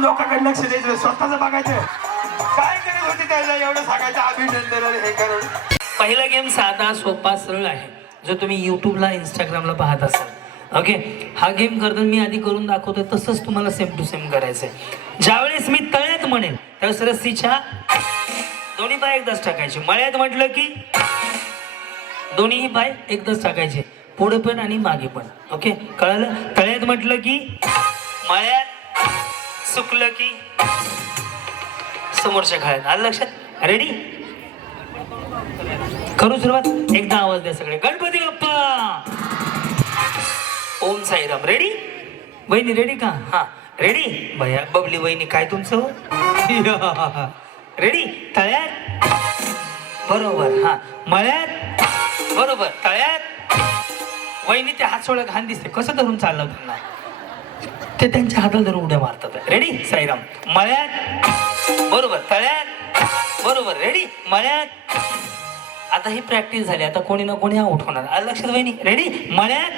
लोकांकडे लक्ष द्यायचं स्वतःच बघायचं काय करत होती त्याला एवढं सांगायचं अभिनंदन हे करून. पहिला गेम साधा सोपा सरळ आहे जो तुम्ही युट्यूबला इंस्टाग्रामला पाहत असाल. ओके, हा गेम करताना मी आधी करून दाखवतोय तसंच तुम्हाला सेम टू सेम करायचंय. ज्यावेळेस मी तळ्यात म्हणेन त्यावेळेस रस्सीच्या दोन्ही पाय एकदाच टाकायचे. मळ्यात म्हटलं की दोन्ही पाय एकदाच टाकायचे, पुढे पण आणि मागे पण. ओके, कळलं? तळ्यात म्हटलं की मळ्यात, सुकलं की समोरच्या खळ्यात. आलं लक्षात? रेडी? करू सुरुवात. एकदा आवाज द्या सगळे. गणपती बाप्पा, ओम साईराम. रेडी? वहिनी रेडी का? हा रेडी. भैया बबली वहिनी काय तुमचं? रेडी? तळ्यात बरोबर, हा मळ्यात बरोबर, तळ्यात. वहिनी ते हात सोडा घाण दिसते, कसं धरून चाललं त्यांना, ते त्यांच्या हाताला धरून उड्या मारतात. रेडी? साईराम. मळ्यात बरोबर, तळ्यात बरोबर. रेडी? मळ्यात. आता ही प्रॅक्टिस झाली, आता कोणी ना कोणी आउट होणार. आलं लक्षात वहिनी? रेडी? मळ्यात.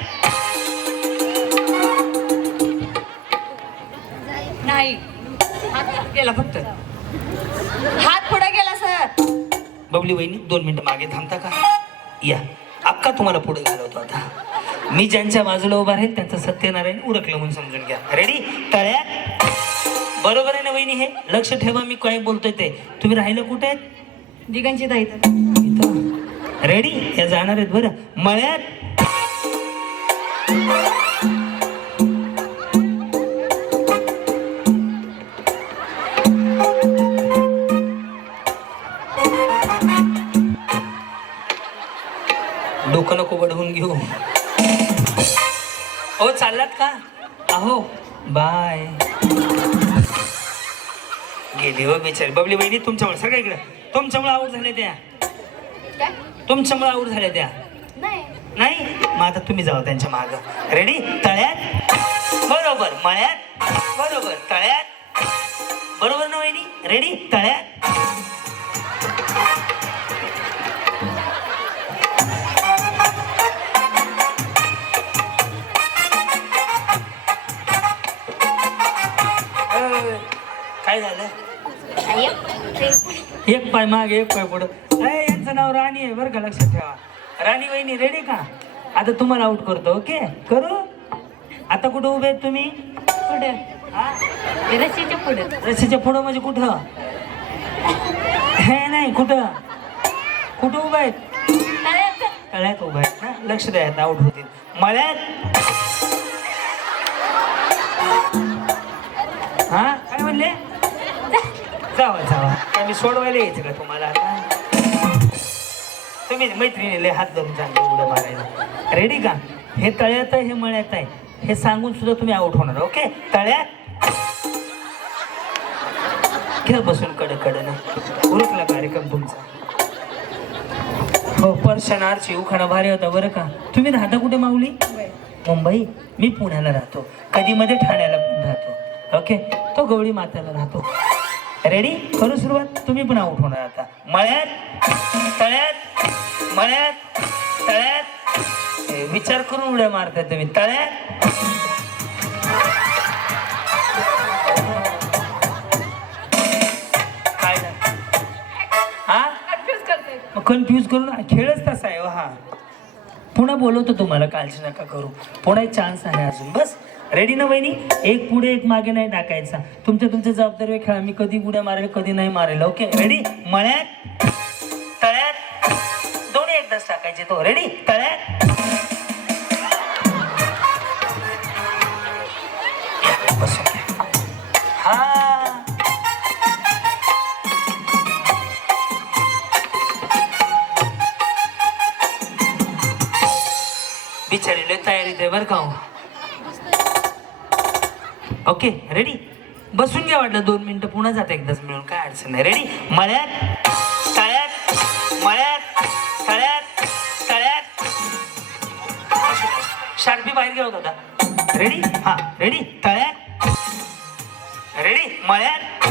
नाही, हात गेला फक्त, हात पुढे गेला सर. बबली वहिनी 2 मिनिटं मागे थांबता का? या अक्का तुम्हाला पुढे घालवतो. आता मी ज्यांच्या बाजूला उभा राहील त्यांचं सत्यनारायण उरकलं म्हणून समजून घ्या. रेडी? तळ्यात बरोबर आहे ना वहिनी? हे लक्ष ठेवा मी काय बोलतोय ते. तुम्ही राहिलं कुठे आहेत? दिगंची ताई इथं. रेडी? या जाणार आहेत बरं. मळ्यात डोकं नको बडवून घेऊ. हो चाललात का? अहो बाय. गेली हो बिचारी बबली बहिणी. तुमच्यामुळे सगळ्या इकडे तुमच्यामुळे आऊट झाले त्या, तुमच्यामुळे आऊट झाल्या त्या. नाही मग आता तुम्ही जावा त्यांच्या माग. रेडी? तळ्यात बरोबर, मळ्यात बरोबर, तळ्यात बरोबर ना वहिनी? रेडी? तळ्यात. काय झालं? एक पाय मागे एक पाय पुढं. यांचं नाव राणी आहे बरं का, लक्षात ठेवा. राणी वहिनी रेडी का? आता तुम्हाला आउट करतो. ओके करू? आता कुठं उभे आहेत तुम्ही? पुढे, रस्सीच्या पुढे. रस्सीच्या पुढं म्हणजे कुठं? हे नाही, कुठं कुठं उभं आहेत? तळ्यात उभं आहेत ना? लक्ष द्या, आउट होतील. मळ्यात. हा काय म्हणले? जावा जावा. काय मी सोडवायला यायचं का तुम्हाला? आता तुम्ही मैत्रिणीले हात धरून चांगले उड्या मारायला. रेडी का? हे तळ्यात आहे, हे मळ्यात आहे हे सांगून सुद्धा तुम्ही आउट होणार. ओके, तळ्यात. घ्या बसून कडकडनं. उरकला कार्यक्रम तुमचा. हो पर्शनारची उखाणा भारी होता बरं का. तुम्ही राहता कुठे माऊली? मुंबई. मी पुण्याला राहतो, कधी मध्ये ठाण्याला पण राहतो. ओके, तो गवळी माताला राहतो. रेडी? करू सुरुवात. तुम्ही पण आउट होणार आता. मळ्यात, तळ्यात, मळ्यात, तळ्यात. विचार करून उड्या मारताय तुम्ही. तळ्यात. काय झालं? हा कन्फ्यूज करून खेळच तसा आहे. हा पुन्हा बोलवतो तुम्हाला, काळजी नका करू. पुन्हा एक चान्स आहे अजून. बस रेडी ना वहिनी? एक पुढे एक मागे नाही टाकायचा. तुमच्या जबाबदारी खेळा. मी कधी उड्या मारेल कधी नाही मारेल. Okay ready? मळ्यात, तळ्यात दोन्ही एकदाच टाकायचे. तो रेडी? तळ्यात. हा बिचारीले तयारीत आहे बरं का. Okay ready? बसून घ्या. वाटलं 2 मिनिटं पुन्हा जाते एकदाच मिळून, काय अडचण नाही. रेडी? मळ्यात, तळ्यात, मळ्यात, तळ्यात, तळ्यात. शार्पी बाहेर घ्या होता. रेडी? हा रेडी? तळ्यात. रेडी? मळ्यात,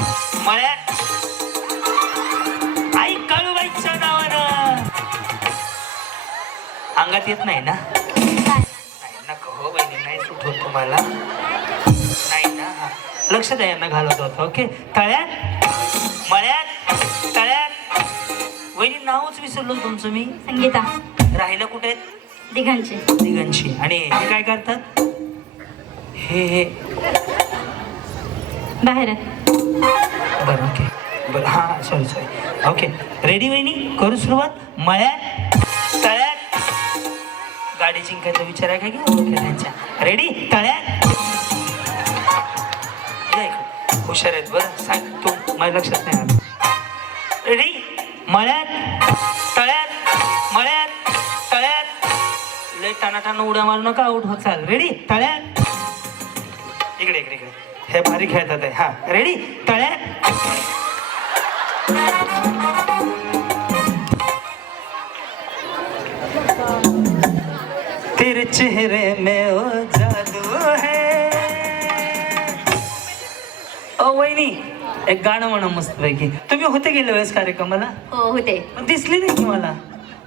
मळ्यात. आई काळूबाईच्या नावानं. अंगात येत नाही ना? नाही नका हो बहिणी, नाही सुट होत तुम्हाला. नाही ना? लक्ष द्या यांना घालत होतं. ओके, तळ्यात मळ्यात तळ्यात. वहिनी नावच विसरलो तुमचं मी. संगीता राहिलं कुठे आहेत? दिघांची. दिगंशी. आणि हे काय करतात? हे बाहेर आहे. बरं ओके बरं हां सॉरी ओके. रेडी वहिनी, करू सुरुवात. मळ्यात तळ्यात. गाडी जिंकायचा विचार आहे का की ओळख त्यांच्या. रेडी, तळ्यात. या इकडे. हुशार आहेत बरं. सांग तू, माझ्या लक्षात नाही आलं. रेडी, मळ्यात तळ्यात मळ्यात तळ्यात. लय टाणाटाणा उड्या मारू नका, आउट होत चाल. रेडी, तळ्यात. इकडे इकडे इकडे. हे भारी खेळतात आहे. हा रेडी, तळ्यात. तेरे चेहरे में ओ जादू है. ओ वहिनी, एक गाणं म्हणा मस्त पैकी. तुम्ही होते गेल्या वेळेस कार्यक्रमाला? हो होते. पण दिसली नाही की मला.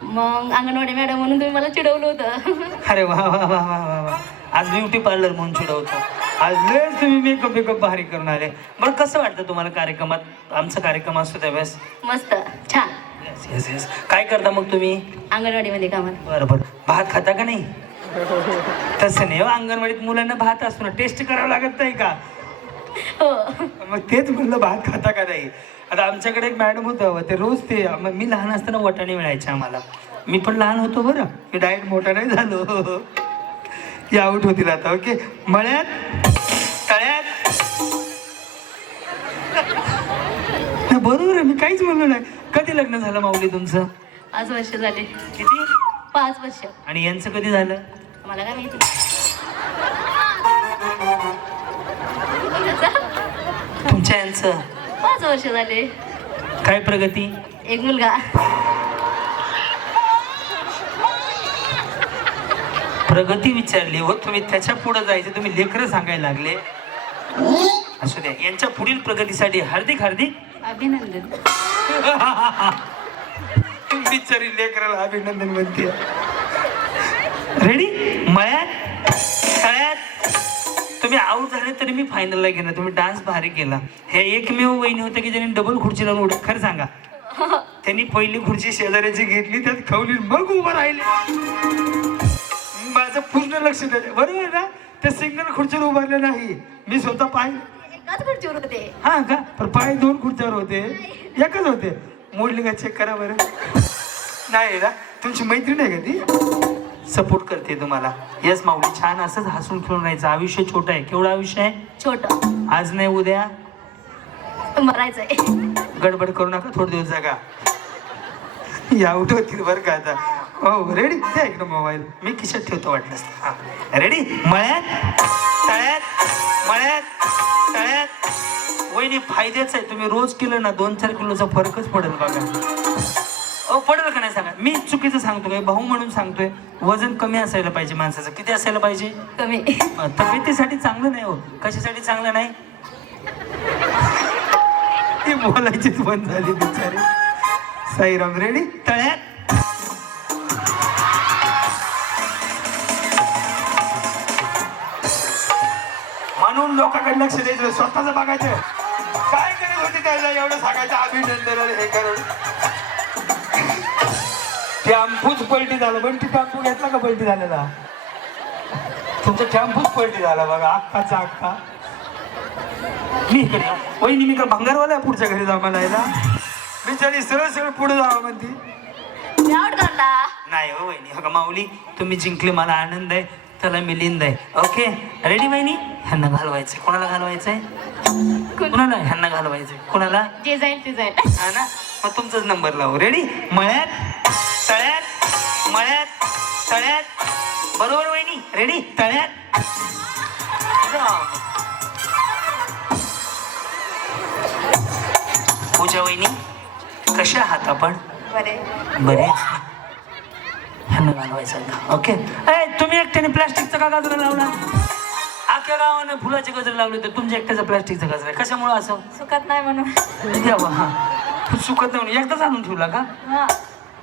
मग अंगणवाडी मॅडम म्हणून तुम्ही मला चिडवलं होतं. अरे वा वा वा वा वा वा. आज ब्युटी पार्लर म्हणून चिडवतो. आज लय तुम्ही मेकअप भारी करून आले. बरं कसं वाटतं तुम्हाला कार्यक्रमात? आमचा कार्यक्रम असतो त्यावेळेस. मस्त छान. Yes yes yes. काय करता मग तुम्ही? अंगणवाडीमध्ये कामात. बरं बरं. भात खाता का नाही? तसं नाही हो, अंगणवाडीत मुलांना भात असतो ना, टेस्ट करावं लागत नाही का? हो. मग तेच म्हणलं भात खाता का नाही. आता आमच्याकडे एक मॅडम होतं, ते रोज ते मी लहान असताना वाटाणे मिळायचे आम्हाला. मी पण लहान होतो बरं. मी डाएट मोठा नाही झालो. हे आउट होतील आता. ओके, मळ्यात तळ्यात. नाही, बरोबर आहे, मी काहीच म्हणलो नाही. कधी लग्न झालं माऊली तुमचं? 5 वर्ष झाले. किती? 5 वर्ष. आणि यांचं कधी झालं? मला काय माहिती. तुमच्या यांचं 5 वर्ष झाले. काय प्रगती? एक मुलगा. प्रगती विचारली हो तुम्ही, त्याच्या पुढे जायचं तुम्ही लेकरं सांगायला लागले. असू द्या, यांच्या पुढील प्रगतीसाठी हार्दिक हार्दिक अभिनंदन. बिचारी लेकराला अभिनंदन म्हणते. रेडी, मळ्यात तळ्यात. तुम्ही आऊट झाले तरी मी फायनलला गेला. तुम्ही डान्स भारी केला. हे एकमेव वहिनी होते की ज्यांनी डबल खुर्ची लावून उडत. खरं सांगा, त्यांनी पहिली खुर्ची शेजाऱ्याची घेतली, त्यात खवली, मग उभं राहिले. माझं पूर्ण लक्ष द्यायचं. बरोबर ना, ते सिंगल खुर्चीवर उभारले नाही. मी स्वतः पाय एकाच खुर्चीवर होते. हा का, पण पाय 2 खुर्च्यावर होते, एकच होते. मोडली का चेक करा बरं. नाही ना, तुमची मैत्रीण आहे का ती? सपोर्ट करते तुम्हाला. येस माऊली, छान असंच हसून खेळून राहायचं. आयुष्य छोटं आहे. केवढं आयुष्य आहे? छोट. आज नाही उद्या मरायचंय. गडबड करू नका, थोडे दिवस जागा. या आउट होतील बरं का आता. हो रेडी, द्या इकडं मोबाईल. मी खिशात ठेवतो वाटलंस. हा रेडी, मळ्यात तळ्यात मळ्यात तळ्यात. वहिनी फायद्याच आहे. तुम्ही रोज केलं ना 2-4 किलोचा फरकच पडेल बघा. अहो पडेल का नाही सांगा. मी चुकीचं सांगतो काय, भाऊ म्हणून सांगतोय. वजन कमी असायला पाहिजे माणसाचं. किती असायला पाहिजे? कमी. तब्येतीसाठी चांगलं नाही हो. कशासाठी चांगलं नाही? ती बोलायचीच बंद झाली बिचारी. साईराम. रेडी, तळ्यात म्हणून लोकांकडे लक्ष द्यायचं, स्वतःच बघायचं. काय करत होती त्याला एवढं सांगायचं अभिनंदन हे करून. टॅम्पूच पलटी झालं. पण ती टॅम्पू घेतला का पलटी झालेला? तुमचा टॅम्पूच पलटी झाला बघा, अख्खाचा अख्खा. मी इकडे. वहिनी, मी का भंगारवाला आहे पुढच्या घरी जा म्हणायला? बिचारी सरळ सरळ पुढे जावं म्हणती. आउट काढला. नाही हो वहिनी. हो का माऊली, तुम्ही जिंकले, मला आनंद आहे. त्याला मिलिंद आहे. ओके रेडी वहिनी. ह्यांना घालवायचंय. कोणाला घालवायचंय? कोणाला? ह्यांना घालवायचंय. कोणाला? जे जाईल ते जाईल. हा ना, मग तुमचाच नंबर लावू. रेडी, मळ्यात तळ्यात मळ्यात तळ्यात. बरोबर वहिनी? रेडी, तळ्यात. पूजा वहिनी, कशा आहात आपण? बरे. बरे. ह्यांना घालवायचं का? ओके. तुम्ही एकट्याने प्लास्टिकचा का गजरा लावला? अख्ख्या गावानं फुलाचे गजरे लावले, तर तुमच्या एकट्याचा प्लास्टिकचा गजरा आहे. कशामुळे असं? सुकत नाही म्हणून. द्यावा. हा सुकत नाही म्हणून एकदाच आणून ठेवला का? हा.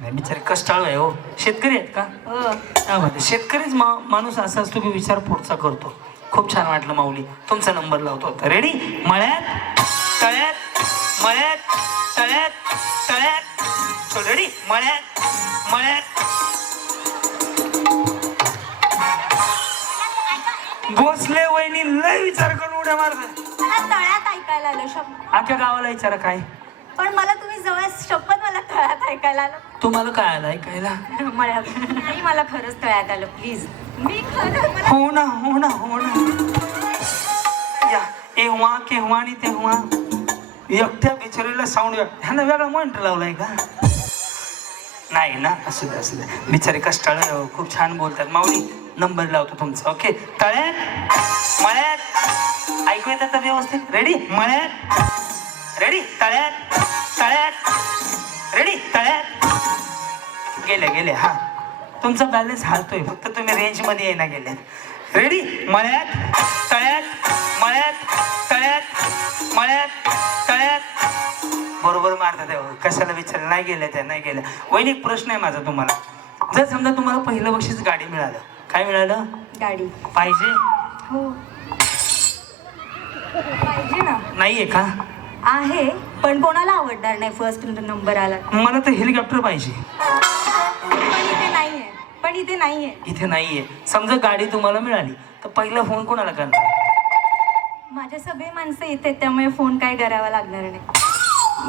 नाही बिचारे कष्टाळू आहे हो. शेतकरी आहेत का? हो. शेतकरीच माणूस असा असतो की विचार पुढचा करतो. खूप छान वाटलं माऊली. तुमचा नंबर लावतो आता. रेडी? मळ्यात तळ्यात मळ्यात तळ्यात तळ्यात. रेडी? मळ्यात मळ्यात. भोसले वहिनी लय विचार करून उड्या मारतात. मला तळ्यात ऐकायला आलं शब्द. आख्या गावाला विचारा काय. पण मला तुम्ही जवळ शपथ मला तळ्यात ऐकायला आलं. तुम्हाला काय आलं ऐकायला? मळ्यात नाही, मला खरंच तळ्यात आलं प्लीज. मी खरं मला हो ना हो ना हो ना. या एव्हा केव्हा आणि तेव्हा एकट्या बिचारीला साऊंड ह्यानं वेगळा मॉनिटर लावलाय का? नाही ना. असू दे असू दे. बिचारे कष्टाळ खूप छान बोलतात. माऊली नंबर लावतो तुमचा. ओके. तळ्यात मळ्यात. ऐकू येतात तर व्यवस्थित? रेडी? मळ्यात रेडी तळ्यात तळ्यात रेडी तळ्यात. गेले गेले. हा तुमचा बॅलन्स हालतोय, फक्त तुम्ही रेंज मध्ये येईना गेले. रेडी? मळ्यात तळ्यात मळ्यात तळ्यात मळ्यात तळ्यात. बरोबर मारतात तेव्हा. कशाला विचारलं? नाही गेल्या त्या नाही गेल्या. वहिनी एक प्रश्न आहे माझा तुम्हाला. जर समजा तुम्हाला पहिलं बक्षीस गाडी मिळालं, काय मिळालं? गाडी पाहिजे? हो पाहिजे ना. नाहीये का? आहे, पण कोणाला आवडणार नाही फर्स्ट नंबर आला. मला तर हेलिकॉप्टर पाहिजे. पण इथे नाहीये. पण इथे नाहीये. इथे नाहीये. समजा गाडी तुम्हाला मिळाली तर पहिला फोन कोणाला करणार? माझे सगळे माणसं इथे, त्यामुळे फोन काय करावा लागणार नाही.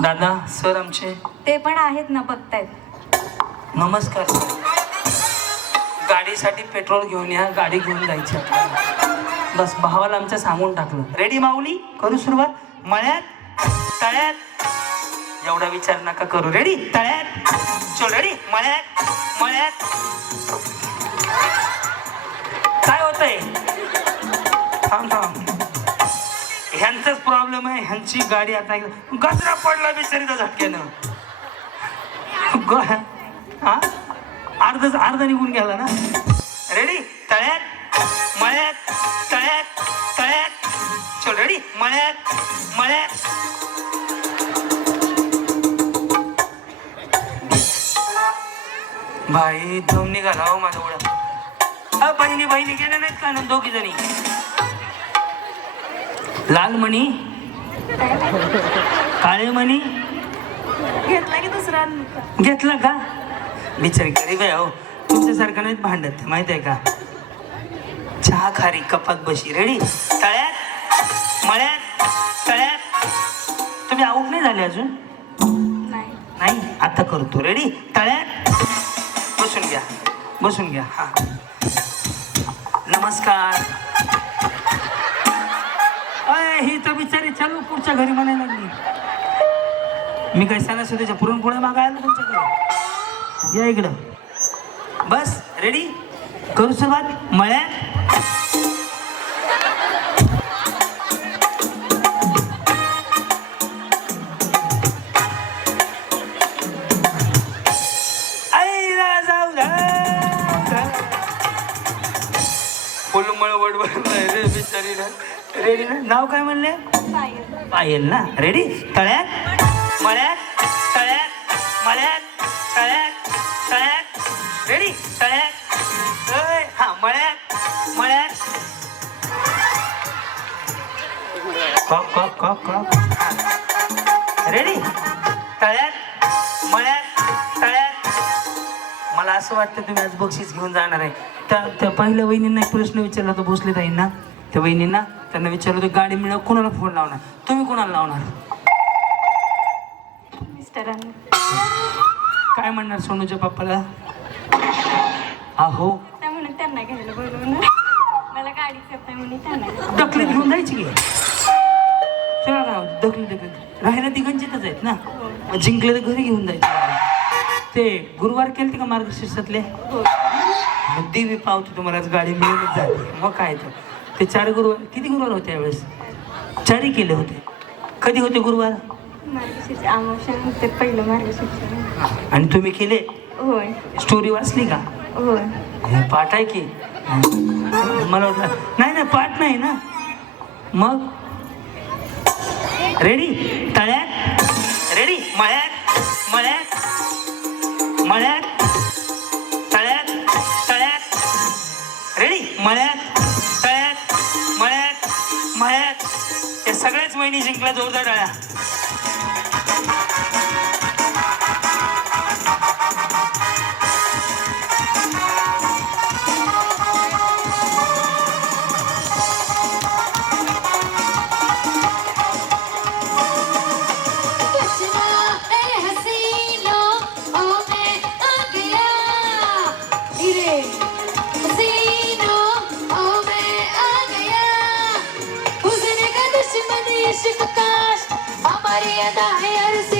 दादा सर आमचे ते पण आहेत ना, बघतायत. नमस्कार सर. गाडीसाठी पेट्रोल घेऊन या, गाडी घेऊन जायची आपल्याला. बस भावाला आमच्या सांगून टाकलं. रेडी माऊली? करू सुरुवात? मळ्यात तळ्यात. एवढा विचार नका करू. रेडी? तळ्यात. चल रेडी? मळ्यात मळ्यात. काय होतंय? थांब थांब. ह्यांचाच प्रॉब्लेम आहे. ह्यांची गाडी आता गजरा पडला बिचारीचा झटक्यानं. हा अर्धा निघून गेला ना. रेडी? तळ्यात मळ्यात तळ्यात तळ्यात. चल रेडी? मळ्यात मळ्यात. भाई दम निघाला हो माझा उडा. बहिणी बहिणी गेल्या नाहीत का ना दोघी जणी? लाल मणी काळे मणी घेतला की दुसरा घेतला का? बिचारी गरीब आहे हो. तुमच्यासारखं नाहीत भांडत ते, माहित आहे का? चहा खारी कपात बशी. रेडी? तळ्यात मळ्यात तळ्यात. तुम्ही आऊट नाही झाले अजून? नाही. नाही आता करतो. रेडी? तळ्यात. बसून घ्या बसून घ्या. हा नमस्कार. अय ही तर बिचारी चालू पुढच्या घरी म्हणायला लागली. मी काय सणासुदीच्या पुरणपोळ्या मागायला तुमच्याकडे? या इकडं. बस. रेडी? करू सुरुवात? मळ्यात रेडी ना? नाव काय म्हणले? पायल ना. रेडी? तळ्यात मळ्यात तळ्यात मळ्यात तळ्यात तळ्यात. रेडी? तळ्यात. हा मळ्यात मळ्यात. कॉक कॉक कॉक कॉक. रेडी? तळ्यात मळ्यात तळ्यात. मला असं वाटतं तुम्ही आज बक्षीस घेऊन जाणार आहे. त्या पहिल्या वहिनींना एक प्रश्न विचारला होता भोसले ताईंना. त्या वहिनींना त्यांना विचारलं होतं गाडी मिळव कोणाला फोन लावणार? तुम्ही कोणाला लावणार? मिस्टरांना. काय म्हणणार सोनूच्या पप्पाला? अहो त्या म्हणून त्यांना घ्यायला बोलवणार. मला गाडी करताय म्हणून त्यांना दखलीत घेऊन जायची की. चला राव दखली राहायला तिघांचीतच आहेत ना. मग जिंकले तर घरी घेऊन जायचे. ते गुरुवार केलते का मार्गशीर्षातले? मग देवी पावते तुम्हाला गाडी मिळूनच जाते. मग काय ते 4 गुरुवार. किती गुरुवार होते यावेळेस? 4 केले होते. कधी होते गुरुवार? मार्गशीर्ष अमावस्या होते पहिलं मार्गशीर्ष. आणि तुम्ही केले? होय. स्टोरी वाचली का? होय. पाठ आहे की? मला वाटलं नाही पाठ नाही ना. मग रेडी? तळ्यात रेडी? मळ्यात मळ्यात मळ्यात तळ्यात तळ्यात. रेडी? मळ्यात तळ्यात सगळ्याच वहिनी जिंकल्या, जोरदार टाळ्या. हमारी अदा है